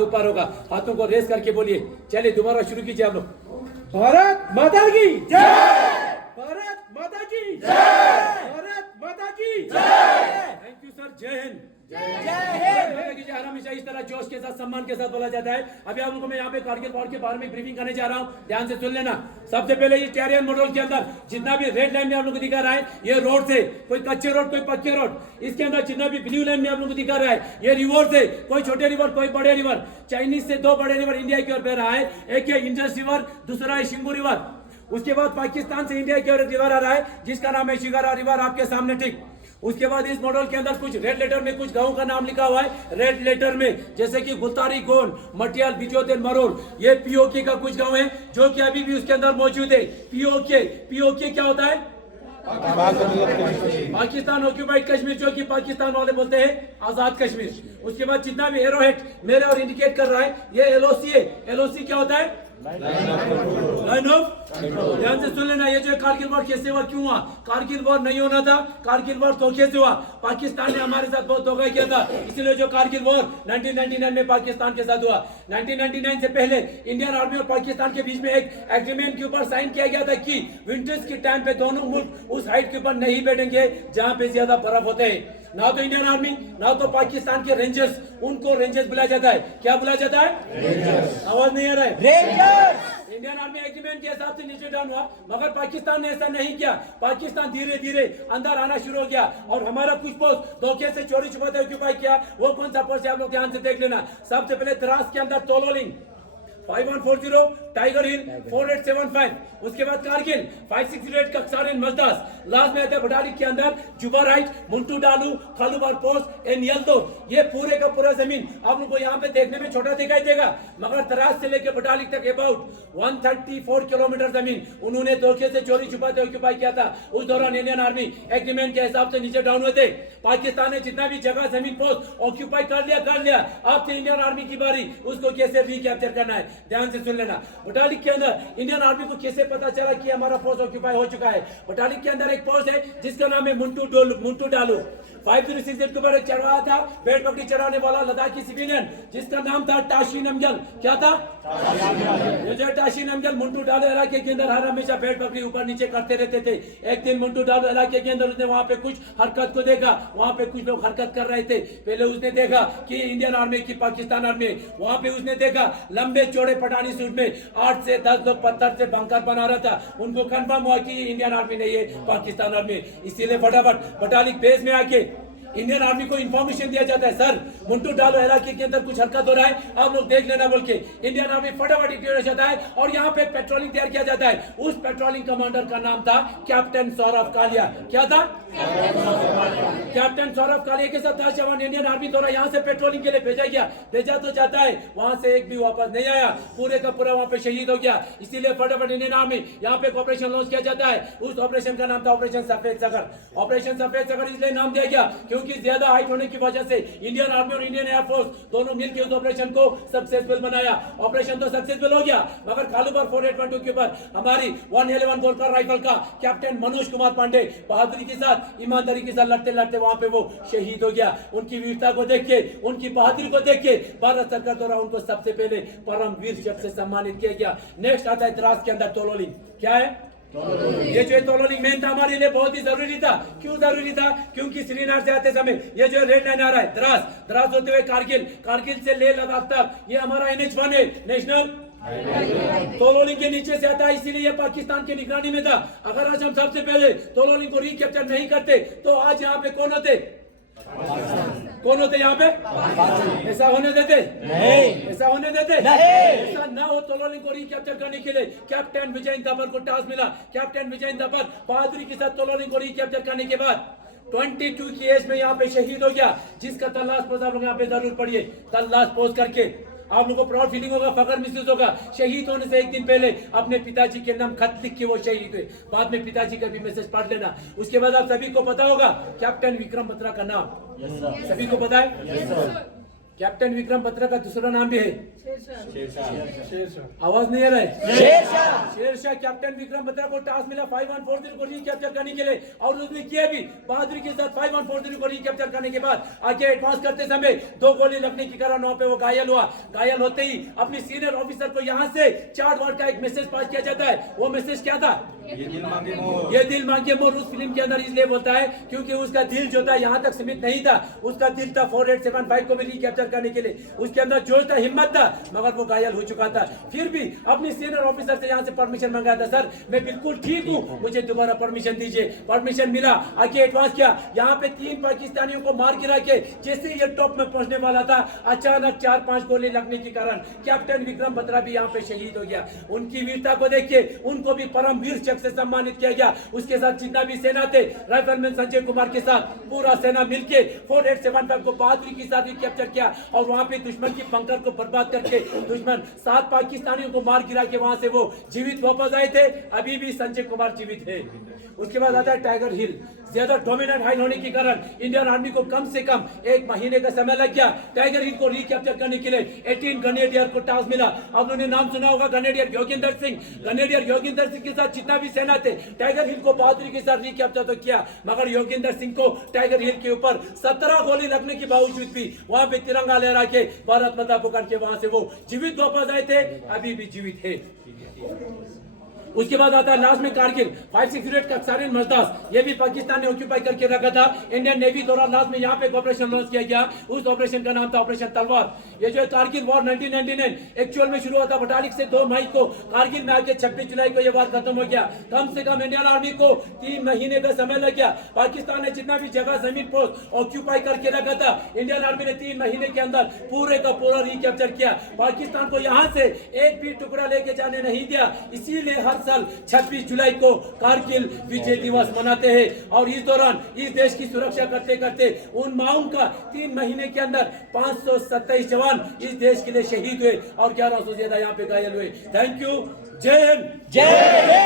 ऊपर होगा, हाथों को रेस करके बोलिए। चलिए दोबारा शुरू कीजिए आप लोग। भारत माता की जय, भारत माता की जय, भारत माता की जय। थैंक यू सर, जय हिंद। हमेशा इस तरह जोश के साथ सम्मान के साथ बोला जाता है। अभी आप लोगों को मैं यहाँ पे कारगिल वॉर के बारे में ब्रीफिंग करने जा रहा हूँ, ध्यान से सुन लेना। सबसे पहले ये टेरियन मॉडल के अंदर जितना भी रेड लाइन में आप लोगों को दिखा रहा है ये रोड से, कोई कच्चे रोड कोई पक्के रोड। इसके अंदर जितना भी ब्लू लाइन में आप लोगों को दिखा रहा है ये रिवर से, कोई छोटे रिवर कोई बड़े रिवर। चाइनीज से 2 बड़े रिवर इंडिया की ओर बह रहा है, एक है इंडस रिवर, दूसरा है शिंगू रिवर। उसके बाद पाकिस्तान से इंडिया की ओर रिवर आ रहा है जिसका नाम है शिगारा रिवर, आपके सामने ठीक। उसके बाद इस मॉडल के अंदर कुछ रेड लेटर में कुछ गांवों का नाम लिखा हुआ है रेड लेटर में, जैसे कि गुलतारी, गोंड, मटियाल, बिजोतेल, मरोर। ये पीओके का कुछ गांव है जो कि अभी भी उसके अंदर मौजूद है। पीओके क्या होता है? पाकिस्तान ऑक्यूपाइड कश्मीर, जो कि पाकिस्तान वाले बोलते हैं आजाद कश्मीर। उसके बाद जितना भी एरोहेड मेरे और इंडिकेट कर रहा है ये एलओसी है। एलओसी क्या होता है? Line of control. ध्यान से सुन लेना। ये जो कारगिल वॉर कैसे हुआ, क्यों हुआ? कारगिल वॉर नहीं होना था, कारगिल वॉर धोखे से हुआ। पाकिस्तान ने हमारे साथ बहुत धोखा किया था, इसलिए जो कारगिल वॉर 1999 में पाकिस्तान के साथ हुआ। 1999 से पहले इंडियन आर्मी और पाकिस्तान के बीच में एक एग्रीमेंट के ऊपर साइन किया गया था कि विंटर्स के टाइम पे दोनों मुल्क उस हाइट के ऊपर नहीं बैठेंगे जहां पे ज्यादा बर्फ होते हैं। ना तो इंडियन आर्मी ना तो पाकिस्तान के रेंजर्स, उनको रेंजर्स बुलाया जाता है। क्या बुलाया जाता है? रेंजर्स। आवाज नहीं आ रहा है? रेंजर्स। इंडियन आर्मी एग्रीमेंट के हिसाब से नीचे डाउन हुआ, मगर पाकिस्तान ने ऐसा नहीं किया। पाकिस्तान धीरे धीरे अंदर आना शुरू हो गया और हमारा कुछ पोस्ट धोखे से चोरी छुपाते ऑक्यूपाई किया। वो कौन सा पोस्ट है आप लोग ध्यान से देख लेना। सबसे पहले द्रास के अंदर तोलोलिंग 5140, टाइगर हिल 4875, उसके बाद कारगिल 568 कक्सारिन मजदास, लास्ट में आते हैं बटालिक के अंदर जुबाराइट, मुंटू डालू, खालूबार पोस्ट एंड यल्दो। ये पूरे का पूरा जमीन आप लोग को यहाँ पे देखने में छोटा दिखाई देगा, मगर तरास से लेकर बटालिक तक अबाउट 134 किलोमीटर जमीन उन्होंने धोखे से चोरी छुपाते ऑक्यूपाई किया था। उस दौरान इंडियन आर्मी एग्रीमेंट के हिसाब से नीचे डाउन हुए थे। पाकिस्तान ने जितना भी जगह जमीन पोस्ट ऑक्यूपाई कर लिया। अब से इंडियन आर्मी की बारी, उसको कैसे रिकैप्चर करना है, ध्यान से सुन लेना। बटालिक के अंदर इंडियन आर्मी को कैसे पता चला कि हमारा पोस्ट ऑक्यूपाई हो चुका है? बटालिक के अंदर एक पोस्ट है जिसका नाम है मुंटू डालू। 5068 के ऊपर एक चढ़ाया था, पेड़ पकड़ी चढ़ाने वाला लद्दाखी सिविलियन जिसका नाम था टाशी नमजल। क्या था? ये जो टाशी नमजल मुंटू डालू इलाके के अंदर हर हमेशा पेड़ पकड़ी ऊपर नीचे करते रहते थे। एक दिन मुंटू डालू इलाके के अंदर उसने वहां पे कुछ हरकत को देखा, वहां पे कुछ लोग हरकत कर रहे थे। पहले उसने देखा कि इंडियन आर्मी की पाकिस्तान आर्मी, वहां पे उसने देखा लंबे चौड़े पठानी सूट में 8 से 10 लोग पत्थर से बंकर बना रहा था। उनको कंफर्म हुआ कि इंडियन आर्मी नहीं है, पाकिस्तान आर्मी। इसीलिए फटाफट बटालिक बेस में आके इंडियन आर्मी को इंफॉर्मेशन दिया जाता है, सर मुंटू डालो इलाके के अंदर कुछ हरकत हो रहा है, आप लोग देख लेना बोल के। इंडियन आर्मी फटाफट इक्विप जाता है और यहाँ पे पेट्रोलिंग तैयार किया जाता है। उस पेट्रोलिंग कमांडर का नाम था कैप्टन सौरभ कालिया। क्या था? कैप्टन सौरभ कालिया के साथ 10 जवान इंडियन आर्मी द्वारा यहाँ से पेट्रोलिंग के लिए भेजा तो जाता है, वहां से एक भी वापस नहीं आया, पूरे का पूरा वहां पे शहीद हो गया। इसीलिए फटाफट इंडियन आर्मी यहाँ पे ऑपरेशन लॉन्च किया जाता है। उस ऑपरेशन का नाम था ऑपरेशन सफेद सागर। ऑपरेशन सफेद सागर इसलिए नाम दिया गया क्योंकि ज्यादा हाइट होने की वजह से इंडियन आर्मी और इंडियन एयरफोर्स दोनों मिलकर उस ऑपरेशन को सक्सेसफुल बनाया। ऑपरेशन तो सक्सेसफुल हो गया, मगर खालूबार 4812 के ऊपर हमारी 111 गोलकर राइफल का कैप्टन मनोज कुमार पांडे बहादुरी के साथ, ईमानदारी के साथ लड़ते लड़ते वहां पे वो शहीद हो गया। उनकी वीरता को देख के, उनकी बहादुरी को देख के भारत सरकार द्वारा उनको सबसे पहले परम वीर शब्द से सम्मानित किया गया। नेक्स्ट आता है द्रास के अंदर तोलोलिंग। क्या है? ये जो तोलोलिंग मेन था हमारे लिए बहुत ही जरूरी था। क्यों जरूरी था? क्योंकि श्रीनगर से आते समय ये जो रेड लाइन आ रहा है द्रास होते हुए कारगिल से लेह लद्दाख तक, ये हमारा NH1 है, नेशनल तोलोलिंग के नीचे से आता है, इसीलिए ये पाकिस्तान की निगरानी में था। अगर आज हम सबसे पहले तोलोलिंग को रिकैप्चर नहीं करते तो आज यहाँ पे कौन होते यहाँ पे? ऐसा होने देते नहीं, ऐसा होने देते नहीं। ऐसा ना हो, तोलोलिंग को रिकैप्चर करने के लिए कैप्टन विजय इंदापर को टास्क मिला। कैप्टन विजय इंदापर बहादुरी के साथ तोलोलिंग को रिकैप्चर करने के बाद 22 की एज में यहाँ पे शहीद हो गया, जिसका तलाश पोस्ट आप लोग यहाँ पे जरूर पढ़िए। तलाश पोस्ट करके आप लोगों को प्राउड फीलिंग होगा, फख्र महसूस होगा। शहीद होने से एक दिन पहले अपने पिताजी के नाम खत लिख के वो शहीद हुए। बाद में पिताजी का भी मैसेज पढ़ लेना। उसके बाद आप सभी को पता होगा कैप्टन विक्रम बत्रा का नाम, सभी को पता है? कैप्टन विक्रम बत्रा का दूसरा नाम भी है शेरशाह। आवाज नहीं आ रहा है। शेरशाह कैप्टन विक्रम बत्रा को टास्क मिला 5-1-4-0 को रिकैप्चर करने के लिए और उसने किया भी बहादुरी के साथ 5-1-4-0 को रिकैप्चर करने के बाद आगे एडवांस करते समय 2 गोली लगने के कारण वहां पे वो घायल हुआ। घायल होते ही अपनी सीनियर ऑफिसर को यहां से चार्ट वर्ड का एक मैसेज पास किया जाता है। वो मैसेज क्या था? ये दिल मांगे मोर उस फिल्म के अंदर इसलिए बोलता है क्योंकि उसका दिल जो था यहाँ तक सीमित नहीं था, उसका दिल था 4875 को भी रिकैप्चर करने के लिए। उसके अंदर जोश था, हिम्मत था, मगर वो घायल हो चुका था। फिर भी अपनी सीनियर ऑफिसर से यहाँ से परमिशन मंगाया था, सर मैं बिल्कुल ठीक हूँ, मुझे दोबारा परमिशन दीजिए। परमिशन मिला, आगे एडवांस किया। यहाँ पे 3 पाकिस्तानियों को मार गिरा के जैसे ये टॉप में पहुंचने वाला था, अचानक 4-5 गोली लगने के कारण कैप्टन विक्रम बत्रा भी यहाँ पे शहीद हो गया। उनकी वीरता को देख के उनको भी परमवीर चक्र से सम्मानित किया गया। उसके साथ जितना भी सेना थे, राइफलमैन संजय कुमार के साथ पूरा सेना मिलके 4875 को बहादुरी के साथ कैप्चर किया और वहां पे दुश्मन की बंकर को बर्बाद करके दुश्मन 7 पाकिस्तानियों को मार गिरा के वहां से वो जीवित वापस आए थे। अभी भी संजय कुमार जीवित है। उसके बाद आता है टाइगर हिल। ज्यादा डोमिनेंट हाई होने के कारण इंडियन आर्मी को कम से कम 1 महीने का समय लग गया टाइगर हिल को रिकैप्चर करने के लिए। 18 ग्रेनेडियर को टास्क मिला। आप लोगों ने नाम सुना होगा ग्रेनेडियर योगेंद्र सिंह। ग्रेनेडियर योगेंद्र सिंह के साथ जितना भी सेना थे, टाइगर हिल को बहादुरी के साथ रिकैप्चर तो किया, मगर योगेंद्र सिंह को टाइगर हिल के ऊपर 17 गोली लगने के बावजूद भी वहां पे तिरंगा लहरा के भारत माता पुकार के वहां से वो जीवित वापस आए थे, अभी भी जीवित है। उसके बाद आता है लास्ट में कारगिल 568 का सारिन मजदास, ये भी पाकिस्तान ने ऑक्यूपाई करके रखा था। इंडियन नेवी द्वारा लास्ट में यहाँ पे ऑपरेशन लॉन्च किया गया। उस ऑपरेशन का नाम था ऑपरेशन तलवार। ये जो है कारगिल वॉर 1999 एक्चुअल में शुरू हुआ था 28 से 2 मई को कारगिल में आके 26 जुलाई को ये वार खत्म हो गया। कम से कम इंडियन आर्मी को 3 महीने का समय लग गया। पाकिस्तान ने जितना भी जगह जमीन पोस्ट ऑक्यूपाई करके रखा था, इंडियन आर्मी ने 3 महीने के अंदर पूरे का पूरा रिकैप्चर किया। पाकिस्तान को यहाँ से एक भी टुकड़ा लेके जाने नहीं दिया। इसीलिए हर साल 26 जुलाई को कारगिल विजय दिवस मनाते हैं और इस दौरान इस देश की सुरक्षा करते करते उन माओं का 3 महीने के अंदर 527 जवान इस देश के लिए शहीद हुए और 1100 से ज्यादा यहाँ पे घायल हुए। Thank you. जय हिंद। जय